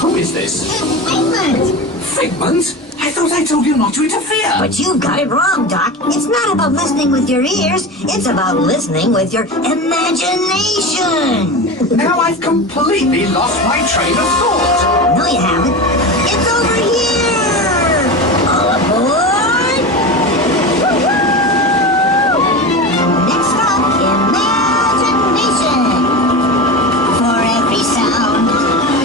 Who is this? Figment! Figment? I thought I told you not to interfere. But you got it wrong, Doc. It's not about listening with your ears. It's about listening with your imagination. Now I've completely lost my train of thought. No, you haven't. It's over here! All aboard! Woo-hoo! Next stop, imagination. For every sound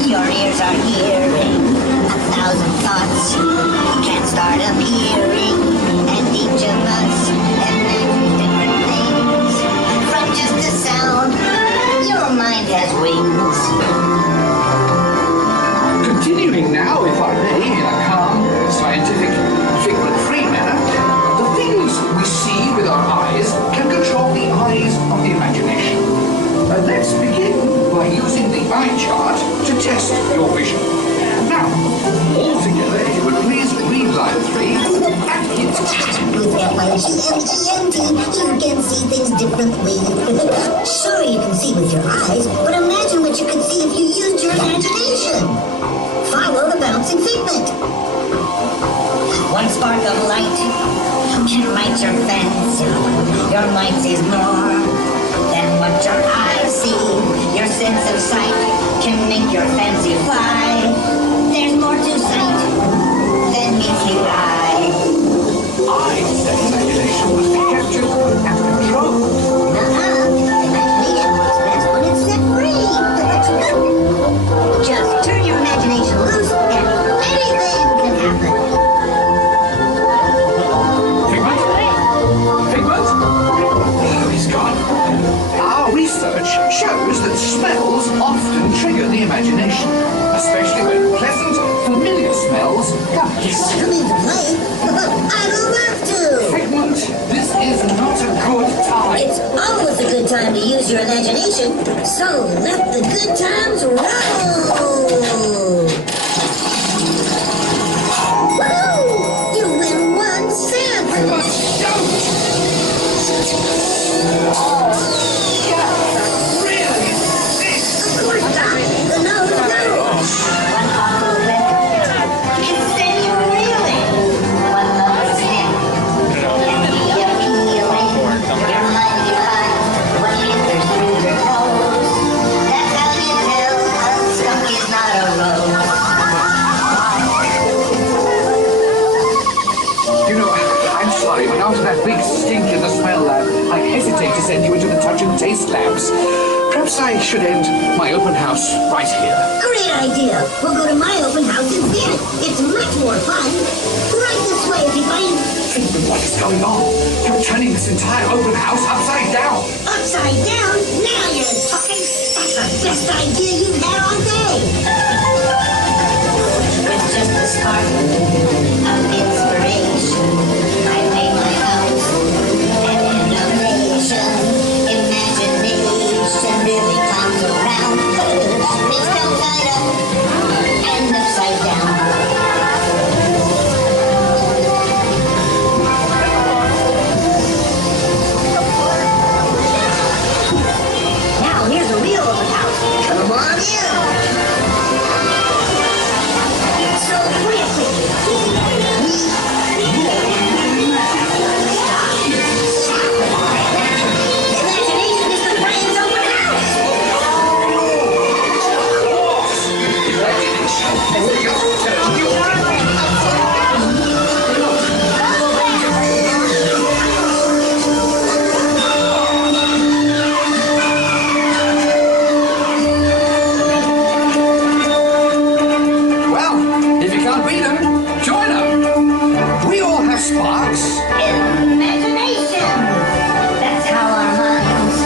your ears are hearing, 1,000 thoughts can start appearing, and each of us imagines different things. From just a sound, your mind has wings. Continuing now, if I may, in a calm, scientific, figment-free manner, the things we see with our eyes can control the eyes of the imagination. Let's begin by using the eye chart to test your vision. Now, all together, if you would please read line 3 and hit. With F-I-G-M-E-N-T, you can see things differently. Sure, you can see with your eyes, but imagine what you could see if you used your imagination. Follow the bouncing figment. One spark of light can light your fancy. Your mind sees more than what your eyes see. Your sense of sight can make your fancy fly. There's more to sight than meets the eye. I said imagination must be captured and controlled. Imagination works best when it's set free. Just turn your imagination loose and anything can happen. Figment? Figment? Oh, he's gone. Our research shows that smells often trigger the imagination, especially when pleasant, familiar smells come. Come in to play? I'd love to. Figment, this is not a good time. It's always a good time to use your imagination, so let the good times roll. Woo! You win 1 cent. Figment, don't! Really? This? Of course, Doc. No. One awful whip can send you reeling. One lovely sniff can be appealing. Your mind behind what enters through your nose. That's how you tell a skunk is not a rose. You know, I'm sorry, but after that big stink in the smell lab, I hesitate to send you into the touch and taste labs. Perhaps I should end my open house right here. Great idea. We'll go to my open house instead. It's much more fun. Right this way, everybody. Figment, what is going on? You're turning this entire open house upside down. Upside down? Now you're talking. That's the best idea you've had all day. With just a spark of inspiration, I made my house an innovation. Imagination really comes around. It's felt right up and upside down. Now here's a real open house. Come on in. So real quick. Imagination is the brain's open house. Imagination has just turned you upside Well, if you can't beat them, join them. We all have sparks. Imagination. That's how our minds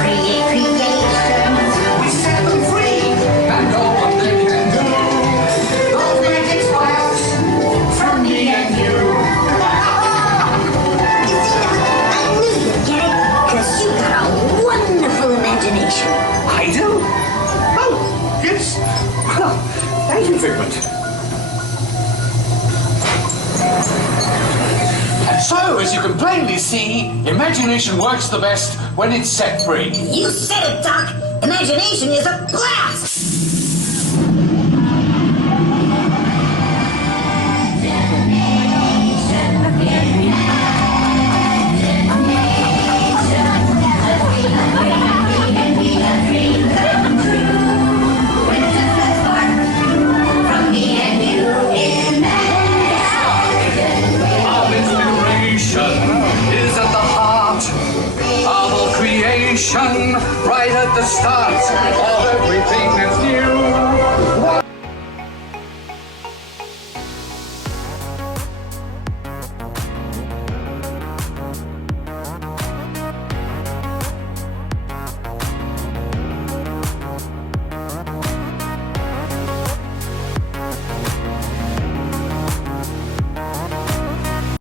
create creations. We set them free. And all what they can do. Those magic sparks from me and you. You see, I knew you'd get it, because you got a wonderful imagination. I do? Oh, yes. Well, thank you, Figment. And so, as you can plainly see, imagination works the best when it's set free. You said it, Doc. Imagination is a blast. incarnation, right at the start of everything that's new.